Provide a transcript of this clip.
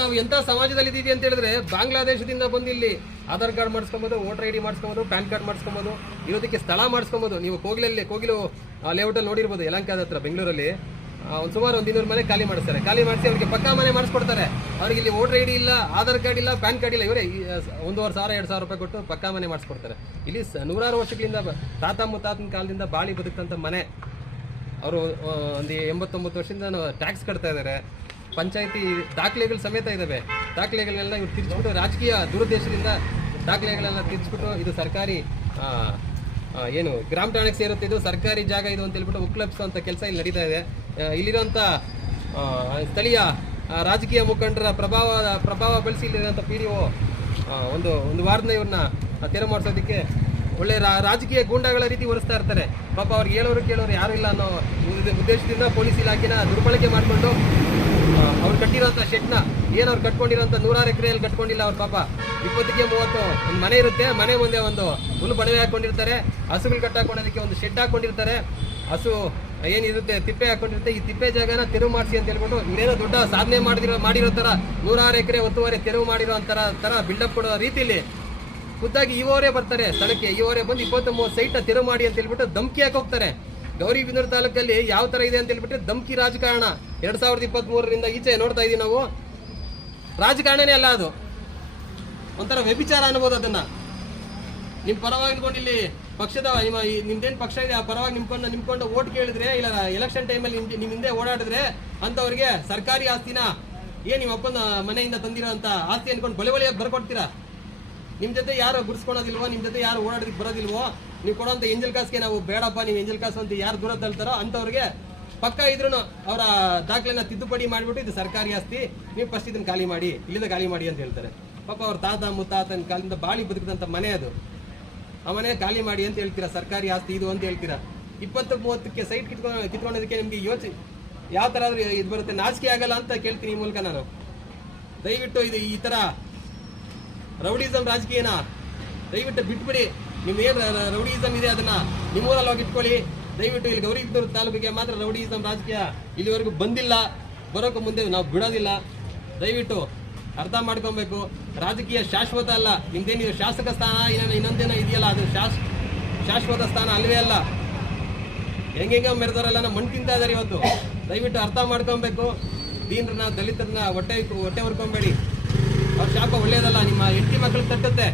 ನಾವು ಎಂತ ಸಮಾಜದಲ್ಲಿ ಇದೀವಿ ಅಂತ ಹೇಳಿದ್ರೆ, ಬಾಂಗ್ಲಾದೇಶದಿಂದ ಬಂದು ಇಲ್ಲಿ ಆಧಾರ್ ಕಾರ್ಡ್ ಮಾಡಿಸ್ಕೊಬೋದು, ವೋಟರ್ ಐಡಿ ಮಾಡಿಸ್ಕೊಬೋದು, ಪ್ಯಾನ್ ಕಾರ್ಡ್ ಮಾಡಿಸ್ಕೊಬೋದು, ಇರೋದಕ್ಕೆ ಸ್ಥಳ ಮಾಡಿಸ್ಕೊಬೋದು. ನೀವು ಕೋಗಿಲು ಲೇಔಟ್ ಅಲ್ಲಿ ನೋಡಿರ್ಬೋದು, ಯಲಹಂಕದ ಹತ್ರ ಬೆಂಗಳೂರಲ್ಲಿ ಸುಮಾರು 200 ಮನೆ ಖಾಲಿ ಮಾಡಿಸ್ತಾರೆ. ಖಾಲಿ ಮಾಡಿಸಿ ಅವ್ರಿಗೆ ಪಕ್ಕಾ ಮನೆ ಮಾಡಿಸ್ಕೊಡ್ತಾರೆ. ಅವ್ರಿಗೆ ಇಲ್ಲಿ ವೋಟರ್ ಐಡಿ ಇಲ್ಲ, ಆಧಾರ್ ಕಾರ್ಡ್ ಇಲ್ಲ, ಪ್ಯಾನ್ ಕಾರ್ಡ್ ಇಲ್ಲ, ಇವರೇ 1,500-2,000 ರೂಪಾಯಿ ಕೊಟ್ಟು ಪಕ್ಕಾ ಮನೆ ಮಾಡಿಸ್ಕೊಡ್ತಾರೆ. ಇಲ್ಲಿ ನೂರಾರು ವರ್ಷಗಳಿಂದ ತಾತ ಮುತ್ತಾತನ ಕಾಲದಿಂದ ಬಾಳಿ ಬದುಕಂತ ಮನೆ. ಅವರು ಒಂದು 89 ವರ್ಷದಿಂದ ಟ್ಯಾಕ್ಸ್ ಕಟ್ತಾ ಇದ್ದಾರೆ. ಪಂಚಾಯತಿ ದಾಖಲೆಗಳು ಸಮೇತ ಇದ್ದಾವೆ. ದಾಖಲೆಗಳನ್ನೆಲ್ಲ ಇವ್ರು ತಿರ್ಚ್ಬಿಟ್ಟು, ರಾಜಕೀಯ ದುರುದ್ದೇಶದಿಂದ ದಾಖಲೆಗಳೆಲ್ಲ ತಿರ್ಚ್ಬಿಟ್ಟು, ಇದು ಸರ್ಕಾರಿ ಏನು ಗ್ರಾಮ ಠಾಣೆಗೆ ಸೇರುತ್ತೆ, ಇದು ಸರ್ಕಾರಿ ಜಾಗ ಇದು ಅಂತ ಹೇಳ್ಬಿಟ್ಟು ಉಕ್ಲಪಿಸುವಂಥ ಕೆಲಸ ಇಲ್ಲಿ ನಡೀತಾ ಇದೆ. ಇಲ್ಲಿರೋಂಥ ಸ್ಥಳೀಯ ರಾಜಕೀಯ ಮುಖಂಡರ ಪ್ರಭಾವ ಬಳಸಿ ಇಲ್ಲಿರೋಂಥ PDO ಒಂದು ವಾರದಿಂದ ಇವ್ರನ್ನ ತೆರವು ಮಾಡಿಸೋದಕ್ಕೆ ಒಳ್ಳೆ ರಾಜಕೀಯ ಗೂಂಡಾಗಳ ರೀತಿ ಹೊರಿಸ್ತಾ ಇರ್ತಾರೆ. ಪಾಪ ಅವ್ರಿಗೆ ಕೇಳೋರು ಯಾರು ಇಲ್ಲ ಅನ್ನೋ ಉದ್ದೇಶದಿಂದ ಪೊಲೀಸ್ ಇಲಾಖೆನ ದುರ್ಬಳಕೆ ಮಾಡಿಕೊಂಡು ಅವ್ರು ಕಟ್ಟಿರೋಂಥ ಶೆಡ್ನ ಅವ್ರು ಕಟ್ಕೊಂಡಿರೋಂಥ 100 ಎಕರೆಯಲ್ಲಿ ಕಟ್ಕೊಂಡಿಲ್ಲ. ಅವ್ರ ಪಾಪ 20ಕ್ಕೆ 30 ಒಂದು ಮನೆ ಇರುತ್ತೆ. ಮನೆ ಮುಂದೆ ಒಂದು ಹುಲ್ಲು ಬಣವೆ ಹಾಕೊಂಡಿರ್ತಾರೆ. ಹಸುಗಳು ಕಟ್ಟಾಕೊಳ್ಳೋದಕ್ಕೆ ಒಂದು ಶೆಡ್ ಹಾಕೊಂಡಿರ್ತಾರೆ. ಹಸು ಏನಿರುತ್ತೆ ತಿಪ್ಪೆ ಹಾಕೊಂಡಿರುತ್ತೆ. ಈ ತಿಪ್ಪೆ ಜಾಗನ ತೆರವು ಮಾಡಿಸಿ ಅಂತ ಹೇಳ್ಬಿಟ್ಟು ಇಲ್ಲೇನೋ ದೊಡ್ಡ ಸಾಧನೆ ಮಾಡಿರೋ ಥರ 106 ಎಕರೆ ಒತ್ತುವರೆ ತೆರವು ಮಾಡಿರೋ ಥರ ಬಿಲ್ಡಪ್ ಕೊಡೋ ರೀತಿಯಲ್ಲಿ ಖುದ್ದಾಗಿ ಇವರೇ ಬರ್ತಾರೆ ಸ್ಥಳಕ್ಕೆ. ಇವರೇ ಬಂದು 20-30 ಸೈಟ್ ತೆರವು ಮಾಡಿ ಅಂತ ಹೇಳ್ಬಿಟ್ಟು ಧಮ್ಕಿ ಹಾಕಿ ಹೋಗ್ತಾರೆ. ಗೌರಿಬಿದನೂರು ತಾಲೂಕಲ್ಲಿ ಯಾವ ತರ ಇದೆ ಅಂತ ಹೇಳ್ಬಿಟ್ರೆ ಧಮ್ಕಿ ರಾಜಕಾರಣ. 2023ರಿಂದ ಈಚೆ ನೋಡ್ತಾ ಇದೀವಿ ನಾವು. ರಾಜಕಾರಣನೇ ಅಲ್ಲ, ಅದು ಒಂಥರ ವ್ಯಭಿಚಾರ ಅನ್ಬೋದು. ಅದನ್ನ ನಿಮ್ ಪರವಾಗಿ ನಿಂತ್ಕೊಂಡು ಇಲ್ಲಿ ಪಕ್ಷದ ನಿಮ್ದೇನ್ ಪಕ್ಷ ಇದೆ ಆ ಪರವಾಗಿ ನಿಮ್ಕೊಂಡು ಓಟ್ ಕೇಳಿದ್ರೆ, ಇಲ್ಲ ಎಲೆಕ್ಷನ್ ಟೈಮಲ್ಲಿ ನಿಮ್ ಹಿಂದೆ ಓಡಾಡಿದ್ರೆ ಅಂತವ್ರಿಗೆ ಸರ್ಕಾರಿ ಆಸ್ತಿನ ನಿಮ್ಮ ಅಪ್ಪನ ಮನೆಯಿಂದ ತಂದಿರೋ ಅಂತ ಆಸ್ತಿ ಅನ್ಕೊಂಡು ಬಳಿಯಾಗಿ ಬರ್ಕೊಡ್ತೀರಾ? ನಿಮ್ ಜೊತೆ ಯಾರು ಗುರ್ಸ್ಕೊಳೋದಿಲ್ವೋ, ನಿಮ್ ಜೊತೆ ಯಾರು ಓಡಾಡೋದಕ್ಕೆ ಬರೋದಿಲ್ವೋ? ನೀವು ಕೊಡೋಂಥ ಎಂಜಲ್ ಕಾಸ್ಗೆ ನಾವು ಬೇಡಪ್ಪ, ನೀವು ಎಂಜಲ್ ಕಾಸು ಅಂತ ಯಾರು ದೂರ ತಳ್ತಾರೋ ಅಂಥವ್ರಿಗೆ ಪಕ್ಕ ಇದ್ರೂ ಅವರ ದಾಖಲೆನ ತಿದ್ದುಪಡಿ ಮಾಡಿಬಿಟ್ಟು ಇದು ಸರ್ಕಾರಿ ಆಸ್ತಿ, ನೀವು ಫಸ್ಟ್ ಇದನ್ನ ಖಾಲಿ ಮಾಡಿ, ಇಲ್ಲಿಂದ ಖಾಲಿ ಮಾಡಿ ಅಂತ ಹೇಳ್ತಾರೆ. ಪಾಪ ಅವ್ರ ತಾತ ಮುತ್ತಾತನ ಕಾಲದಿಂದ ಬಾಳಿ ಬದುಕಿದಂಥ ಮನೆ ಅದು. ಆ ಮನೆ ಖಾಲಿ ಮಾಡಿ ಅಂತ ಹೇಳ್ತೀರಾ, ಸರ್ಕಾರಿ ಆಸ್ತಿ ಇದು ಅಂತ ಹೇಳ್ತೀರಾ. 20-30ಕ್ಕೆ ಸೈಟ್ ಕಿತ್ಕೊಳ್ಳೋದಕ್ಕೆ ನಿಮ್ಗೆ ಯೋಚನೆ ಯಾವ ಥರ ಆದ್ರೂ ಇದು ಬರುತ್ತೆ? ನಾಚಿಕೆ ಆಗಲ್ಲ ಅಂತ ಕೇಳ್ತೀನಿ ಈ ಮೂಲಕ ನಾನು. ದಯವಿಟ್ಟು ಇದು ಈ ಥರ ರೌಡಿಸಮ್ ರಾಜಕೀಯನ ದಯವಿಟ್ಟು ಬಿಟ್ಬಿಡಿ. ನಿಮ್ಗೇನು ರೌಡಿಸಮ್ ಇದೆ ಅದನ್ನ ನಿಮ್ಮೂರಲ್ಲಿ ಹೋಗಿ ಇಟ್ಕೊಳ್ಳಿ. ದಯವಿಟ್ಟು ಇಲ್ಲಿ ಗೌರಿಬಿದನೂರು ತಾಲೂಕಿಗೆ ಮಾತ್ರ ರೌಡಿಸಮ್ ರಾಜಕೀಯ ಇಲ್ಲಿವರೆಗೂ ಬಂದಿಲ್ಲ, ಬರೋಕೆ ಮುಂದೆ ನಾವು ಬಿಡೋದಿಲ್ಲ. ದಯವಿಟ್ಟು ಅರ್ಥ ಮಾಡ್ಕೊಬೇಕು. ರಾಜಕೀಯ ಶಾಶ್ವತ ಅಲ್ಲ. ನಿಮ್ದೇನಿದೆ ಶಾಸಕ ಸ್ಥಾನ ಇನ್ನೊಂದೇನೋ ಇದೆಯಲ್ಲ, ಅದು ಶಾಶ್ವತ ಸ್ಥಾನ ಅಲ್ವೇ ಅಲ್ಲ. ಹೆಂಗ ಮೆರೆದವರೆಲ್ಲ ಮಣ್ಣು ತಿಂತಾ ಇದಾರೆ ಇವತ್ತು. ದಯವಿಟ್ಟು ಅರ್ಥ ಮಾಡ್ಕೊಬೇಕು. ದೀನರನ್ನ ದಲಿತರನ್ನ ಹೊಟ್ಟೆ ಹೊರ್ಕೊಂಬೇಡಿ. ಅವ್ರ ಶಾಪ ಒಳ್ಳೇದಲ್ಲ, ನಿಮ್ಮ ಹೆಂಡತಿ ಮಕ್ಕಳು ತಟ್ಟುತ್ತೆ.